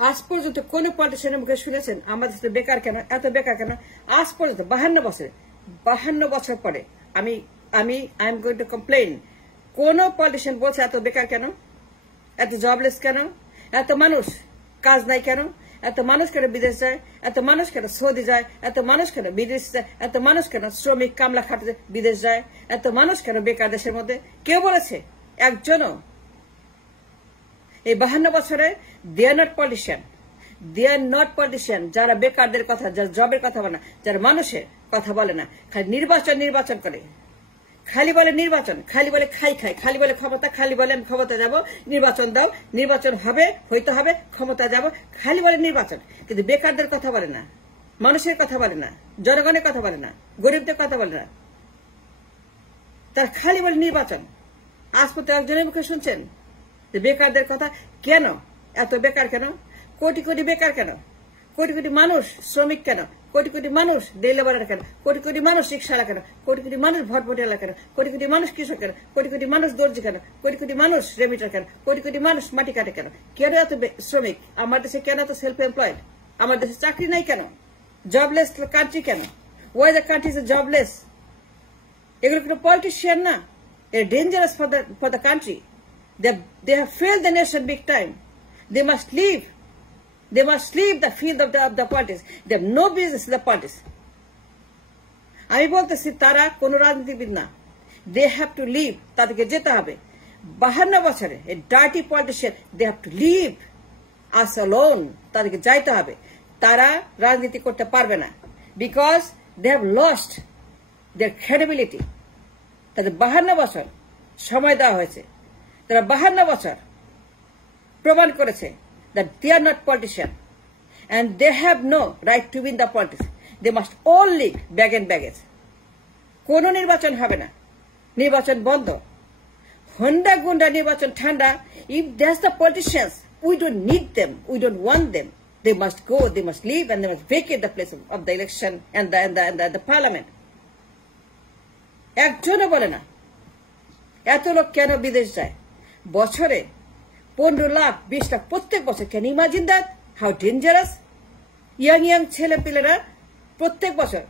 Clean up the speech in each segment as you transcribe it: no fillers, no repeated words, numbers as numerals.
আজ পর্যন্ত কোন পলিটিশিয়ানের মুখে শুনেছেন আমাদের দেশে বেকার কেন, এত বেকার কেন? আজ পর্যন্ত 52 বছর পরে আমি I am going to complain, কোন পলিটিশিয়ান বলছে এত বেকার কেন, এত জবলেস কেন, এত মানুষ কাজ নাই কেন, এত মানুষ কেন বিদেশ যায়, এত মানুষ কেন সৌদি যায়, এত মানুষ কেন বিদেশ যায়, এত মানুষ কেন শ্রমিক কামলা খাটতে বিদেশ যায়, এত মানুষ কেন বেকার দেশের মধ্যে? কেউ বলেছে? একজনও? এই 52 বছরে দে আর নট পলিটিশিয়ান, যারা বেকারদের কথা, যারা জবের কথা বলে না, যারা মানুষের কথা বলে না, খালি নির্বাচন করে, খালি বলে নির্বাচন, খালি বলে খাই, খালি বলে ক্ষমতা, খালি বলে আমি ক্ষমতা যাব, নির্বাচন দাও, নির্বাচন হবে, হইতে হবে, ক্ষমতা যাব, খালি বলে নির্বাচন। কিন্তু বেকারদের কথা বলে না, মানুষের কথা বলে না, জনগণের কথা বলে না, গরিবদের কথা বলে না, তার খালি বলে নির্বাচন। আজ পর্যন্ত একজনের মুখে শুনছেন যে বেকারদের কথা? কেন এত বেকার কেন? কোটি কোটি বেকার কেন? কোটি কোটি মানুষ শ্রমিক কেন? কোটি কোটি মানুষ ডে লেবারার কেন? কোটি কোটি মানুষ রিক্সাওয়ালা কেন? কোটি কোটি মানুষ ভটভটিওয়ালা কেন? কোটি কোটি মানুষ কৃষক কেন? কোটি কোটি মানুষ দর্জি কেন? কোটি কোটি মানুষ রেমিটার কেন? কোটি কোটি মানুষ মাটি কাটে কেন? কেন এত শ্রমিক? আমার দেশে কেন এত সেলফ এমপ্লয়েড? আমার দেশে চাকরি নাই কেন? জবলেস কান্ট্রি কেন? Why the country is jobless? এগুলো কোনো পলিটিশিয়ান না, a dangerous for the country. They have failed the nation big time. They must leave. They must leave the field of the politics. They have no business in the politics. আমি বলতেছি তারা কোন রাজনীতিবিদ না। They have to leave. তাদেরকে যেতে হবে। 52 বছরে a dirty politician, they have to leave us alone. তাদেরকে যাইতে হবে। তারা রাজনীতি করতে পারবে না, because they have lost their credibility. তাদের 52 বছর সময় দেওয়া হয়েছে। তারা 52 বছর প্রমাণ করেছে that they are not politician and they have no right to win the politics. They must all leave bag and baggage. কোন নির্বাচন হবে না, নির্বাচন বন্ধ, হন্ডা গুন্ডা নির্বাচন ঠান্ডা। If that's the politicians, we don't need them, we don't want them. They must go, they must leave, and they must vacate the place of the election and the parliament. একজনও বলে না এত লোক কেন বিদেশ যায় বছরে 15 লাখ 20 লাখ প্রত্যেক বছর। Can imagine that? How dangerous. Young ছেলে পেলেরা প্রত্যেক বছর।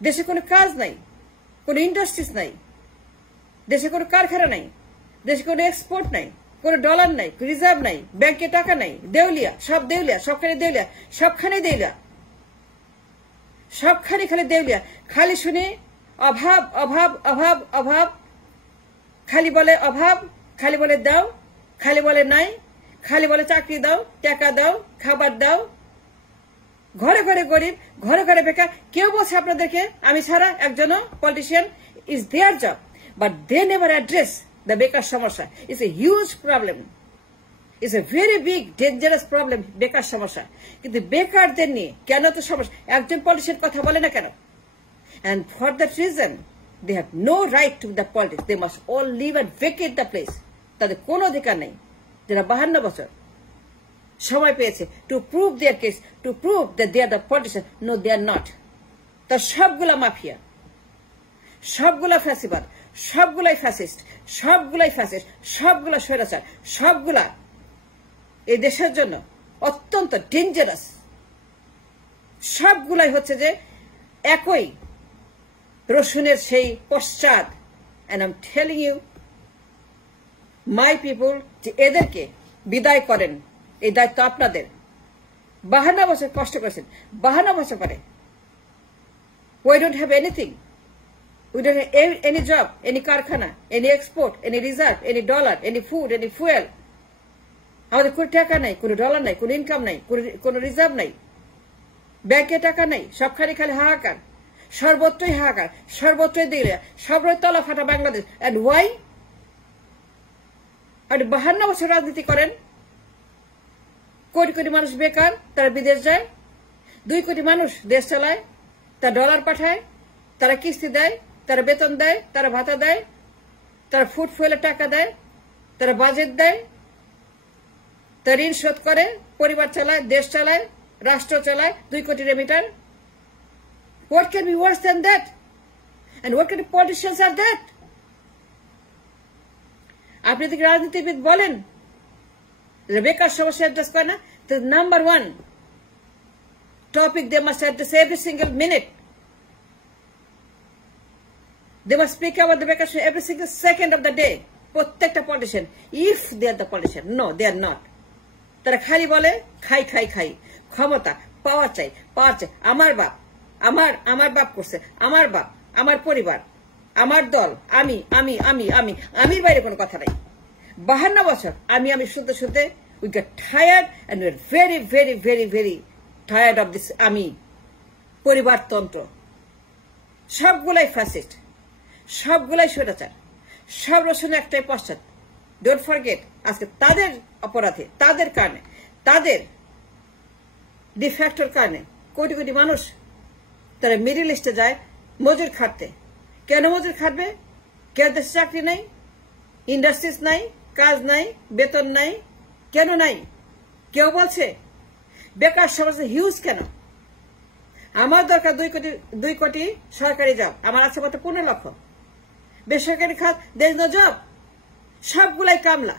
দেশে কোনো কাজ নাই, কোনো ইন্ডাস্ট্রিজ নাই, দেশে কোনো কারখানা নাই, দেশে কোনো এক্সপোর্ট নাই, কোনো ডলার নাই, রিজার্ভ নাই, ব্যাংকে টাকা নাই, দেউলিয়া, সব দেউলিয়া, সবখানে দেউলিয়া, সবখানে দেউলিয়া, সবখানে খালি দেউলিয়া। খালি শুনি অভাব অভাব অভাব অভাব, খালি বলে অভাব, খালি বলে দাও, খালি বলে নাই, খালি বলে চাকরি দাও, টাকা দাও, খাবার দাও। ঘরে ঘরে গরিব, ঘরে ঘরে বেকার। কেউ বলছে আপনাদেরকে আমি ছাড়া একজনও politician? Is there job, but they never address the বেকার সমস্যা। It's a huge problem, it's a very big dangerous problem বেকার সমস্যা। কিন্তু বেকারদের নিয়ে কেন তো সমস্যা? একজন পলিটিশিয়ান কথা বলে না কেন? And for that reason, they have no right to the politics. They must all leave and vacate the place. তাদের কোনো অধিকার নেই। যারা 52 বছর সময় পেয়েছে to prove their case, to prove that they are the politicians. No, they are not. তা সবগুলা মাফিয়া, সবগুলা ফ্যাসিবাদ, সবগুলাই ফ্যাসিস্ট, সবগুলাই ফ্যাসিস্ট, সবগুলা স্বৈরাচার, সবগুলা এই দেশের জন্য অত্যন্ত ডেঞ্জারাস। সবগুলাই হচ্ছে যে একই রসুনের সেই পশ্চাৎ। and I'm telling you my people, যে এদেরকে বিদায় করেন, এই দায়িত্ব আপনাদের। 52 বছর কষ্ট করেছেন, 52 বছর পরে we don't have anything, we don't have any job, any কারখানা, any export, any reserve, any dollar, any food, any fuel। আমাদের কোনো টাকা নাই, কোনো ডলার নাই, কোনো ইনকাম নাই, কোনো রিজার্ভ নাই, ব্যাংকে টাকা নাই, সবখানে খালি হাহাকার, সর্বত্রই হাহাকার, সর্বত্রই দিলে, সর্বত্র তলা ফাটা বাংলাদেশ। And Y? আপনি 52 বছর রাজনীতি করেন, কোটি কোটি মানুষ বেকার, তারা বিদেশ যায়, 2 কোটি মানুষ দেশ চালায়, তারা ডলার পাঠায়, তারা কিস্তি দেয়, তারা বেতন দেয়, তারা ভাতা দেয়, তারা ফুড ফুয়েলের টাকা দেয়, তারা বাজেট দেয়, তারা ঋণ শোধ করে, পরিবার চালায়, দেশ চালায়, রাষ্ট্র চালায়, 2 কোটি remitter. What can be worse than that? And what kind of politicians are that? আপনি যদি রাজনীতিবিদ বলেন যে বেকার সমস্যা অ্যাড্রেস করে না, The number one topic they must address every single minute. They must speak about the beggars every single second of the day. প্রত্যেকটা politician, if they are the politician, no, they are not. তারা খালি বলে খাই খাই খাই, ক্ষমতা পাওয়া চাই, আমার বাপ, আমার বাপ করছে, আমার বাপ, আমার পরিবার, আমার দল, আমির বাইরে কোনো কথা নাই। 52 বছর আমি শুনতে শুনতে we get tired and we're very very very very tired of this আমি পরিবারতন্ত্র। সবগুলাই ফ্যাসিস্ট, সবগুলাই স্বৈরাচার, সব রসুন একটাই পশ্চাৎ। ডোন্ট ফরগেট, আজকে তাদের অপরাধে, তাদের কারণে, তাদের ডিফ্যাক্টর কারণে কোটি কোটি মানুষ তারা মিডল ইস্টে যায় মজুর খাটতে। কেন মজুর খাটবে? কেন দেশে চাকরি নাই, ইন্ডাস্ট্রিজ নাই, কাজ নাই, বেতন নাই? কেন নাই? কেউ বলছে? বেকার সমস্যা হিউজ কেন? আমার দরকার 2 কোটি সরকারি জব, আমার আছে মাত্র 15 লক্ষ। বেসরকারি খাত, দেশ নো জব। সবগুলাই কামলা,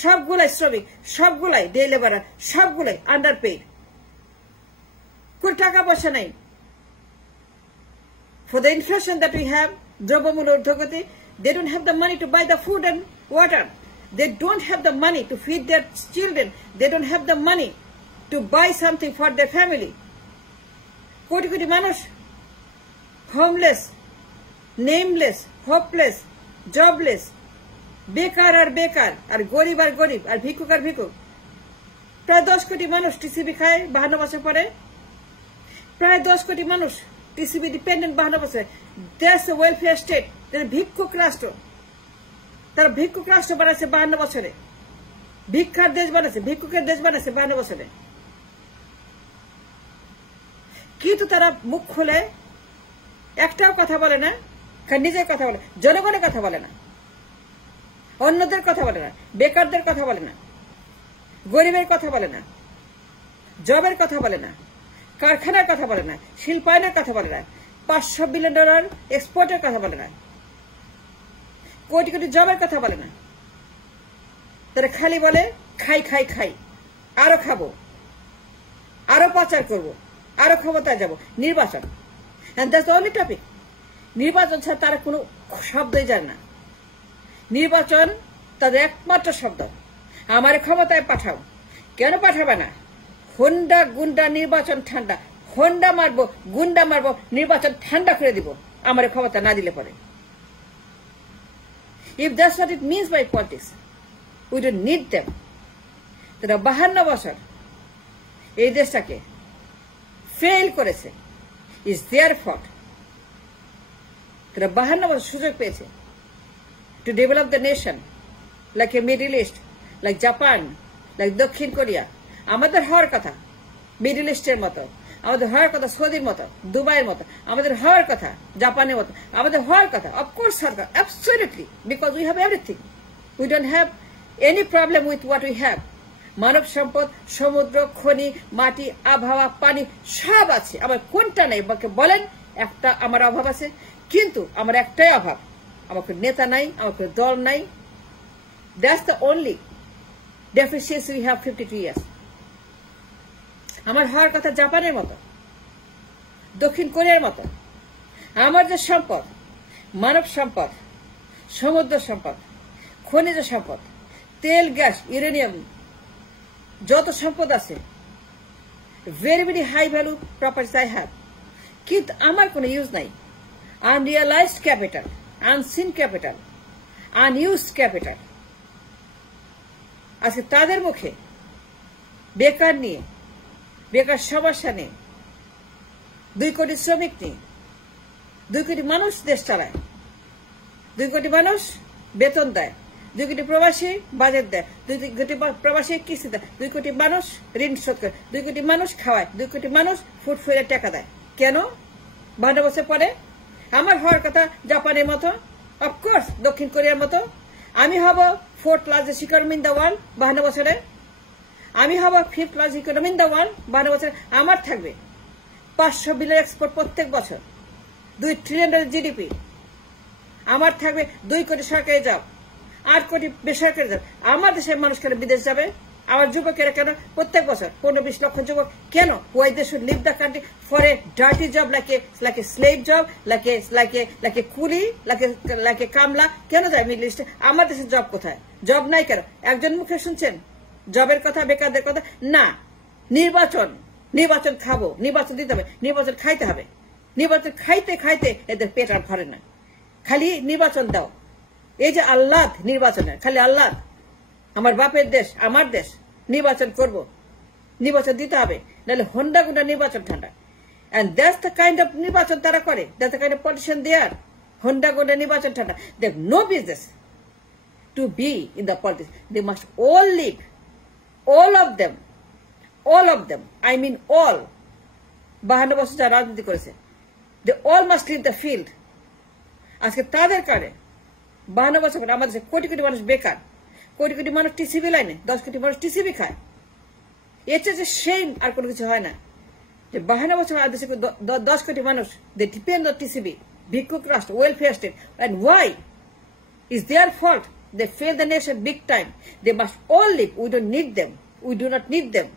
সবগুলাই শ্রমিক, সবগুলাই ডে লেবারার, সবগুলাই আন্ডারপেইড। কোন টাকা পয়সা নাই। For the inflation that we have, দ্রব্যমূল্য ঊর্ধ্বগতি, they don't have the money to buy the food and water. They don't have the money to feed their children. They don't have the money to buy something for their family. Crore crore মানুষ homeless, নেমলেস, hopeless, jobless, বেকার আর বেকার, আর গরিব আর গরিব, আর ভিক্ষুক আর ভিক্ষুক। প্রায় 10 কোটি মানুষ টিসিবি খায় 52 বছর পরে। প্রায় 10 কোটি মানুষ টিসিবি ডিপেন্ডেন্ট 52 বছর। That's a welfare state. তারা ভিক্ষুক রাষ্ট্র, তারা ভিক্ষুক রাষ্ট্র বানাচ্ছে 52 বছরে। ভিক্ষার দেশ বানাচ্ছে, ভিক্ষুকের দেশ বানাচ্ছে 52 বছরে। কিন্তু তারা মুখ খুলে একটাও কথা বলে না, নিজের কথা বলে, জনগণের কথা বলে না, অন্যদের কথা বলে না, বেকারদের কথা বলে না, গরিবের কথা বলে না, জবের কথা বলে না, কারখানার কথা বলে না, শিল্পায়নের কথা বলে না, $500 বিলিয়ন এক্সপোর্টের কথা বলে না, কোটি কোটি জবের কথা বলে না। তারা খালি বলে খাই খাই খাই, আরো খাবো, আরো পাচার করবো, আরো ক্ষমতায় যাব, নির্বাচন। And that's the only topic. নির্বাচন ছাড়া তারা কোনো শব্দই জানে না। নির্বাচন তাদের একমাত্র শব্দ। আমার ক্ষমতায় পাঠাও। কেন পাঠাবে না? হুন্ডা গুন্ডা নির্বাচন ঠান্ডা, হুন্ডা মারবো, গুন্ডা মারবো, নির্বাচন ঠান্ডা করে দিব আমার ক্ষমতা না দিলে পরে। If that's what it means by politics, we don't need them. তারা 52 বছর এই দেশটাকে ফেল করেছে, is their fault. তারা 52 বছর সুযোগ পেয়েছে to develop the nation like a Middle East, like Japan, like দক্ষিণ কোরিয়া। আমাদের হওয়ার কথা মিডল ইস্টের মতো, আমাদের হওয়ার কথা সৌদির মতো, দুবাইয়ের মতো, আমাদের হওয়ার কথা জাপানের মতো, আমাদের হওয়ার কথা অফকোর্স সরকার, absolutely, because we have everything. We don't have any problem with what we have. মানব সম্পদ, সমুদ্র, খনি, মাটি, আবহাওয়া, পানি সব আছে। আমার কোনটা নেই বলেন? একটা আমার অভাব আছে, কিন্তু আমার একটাই অভাব, আমাকে নেতা নাই, আমাকে দল নাই। That's the only deficiency we have 52 years. আমার হওয়ার কথা জাপানের মতো, দক্ষিণ কোরিয়ার মতো। আমার যে সম্পদ, মানব সম্পদ, সমুদ্র সম্পদ, খনিজ সম্পদ, তেল, গ্যাস, ইউরেনিয়াম, যত সম্পদ আছে, very very high value properties I have, কিন্তু আমার কোনো ইউজ নাই। Unrealised capital, unseen capital, unused capital. আজকে তাদের মুখে বেকার নিয়ে, বেকার সমস্যা নেই, 2 কোটি শ্রমিক নেই, 2 কোটি মানুষ দেশ চালায়, 2 কোটি মানুষ বেতন দেয়, 2 কোটি প্রবাসী বাজেট দেয়, 2 কোটি প্রবাসী কিস্তি দেয়, 2 কোটি মানুষ ঋণ শোধ করে, 2 কোটি মানুষ খাওয়ায়, 2 কোটি মানুষ ফুড ফেয়ারে টাকা দেয়। কেন? 52 বছর পরে আমার হওয়ার কথা জাপানের মতো, অফকোর্স দক্ষিণ কোরিয়ার মতো। আমি হব 4th largest economy in the world 52 বছরে। আমি হব 5th largest economy in the world 52 বছরে। আমার থাকবে 500 বিলিয়ন এক্সপোর্ট প্রত্যেক বছর, 2 ট্রিলিয়ন জিডিপি। আমার থাকবে 2 কোটি সরকারি জব, 8 কোটি বেসরকারি জব। আমার দেশের মানুষ কেন বিদেশ যাবে? আমার যুবকেরা কেন প্রত্যেক বছর 15-20 লক্ষ যুবক কেন why they should leave the country for a dirty job like a slave job like a coolie like এ কামলা কেন যায় মিডল ইস্টে? আমার দেশে জব কোথায়? জব নাই কেন? একজন মুখে শুনছেন জবের কথা, বেকারদের কথা? না, নির্বাচন খাবো, নির্বাচন দিতে হবে, নির্বাচন খাইতে হবে। নির্বাচন খাইতে খাইতে এদের পেট আর ভরে না। খালি নির্বাচন দাও। এই যে আল্লাহ নির্বাচনের, খালি আল্লাহ, আমার বাপের দেশ, আমার দেশ, নির্বাচন করব, নির্বাচন দিতে হবে, নাহলে হন্ডা গুন্ডা নির্বাচন ঠান্ডা। And that's the kind of নির্বাচন তারা করে, that's the kind of politician they are. Honda গুন্ডা নির্বাচন ঠান্ডা। They have no business to be in the politics. They must all leave, all of them, I mean all, 52 বছর যারা রাজনীতি করেছে, they all must leave the field. আজকে তাদের কারণে 52 বছর পর আমাদের কোটি কোটি মানুষ বেকার, কোটি কোটি মানুষ টিসিবি লাইনে, 10 কোটি মানুষ টিসিবি খায়। এর চেয়ে সেই আর কোনো কিছু হয় না যে 52 বছর দেশে 10 কোটি মানুষ দে ডিপেন্ড অন টিসিবি, ভিক্ষুক রাষ্ট্র, welfare state. And why is their fault? They fail the nation big time. They must all leave. We don't need them. We do not need them.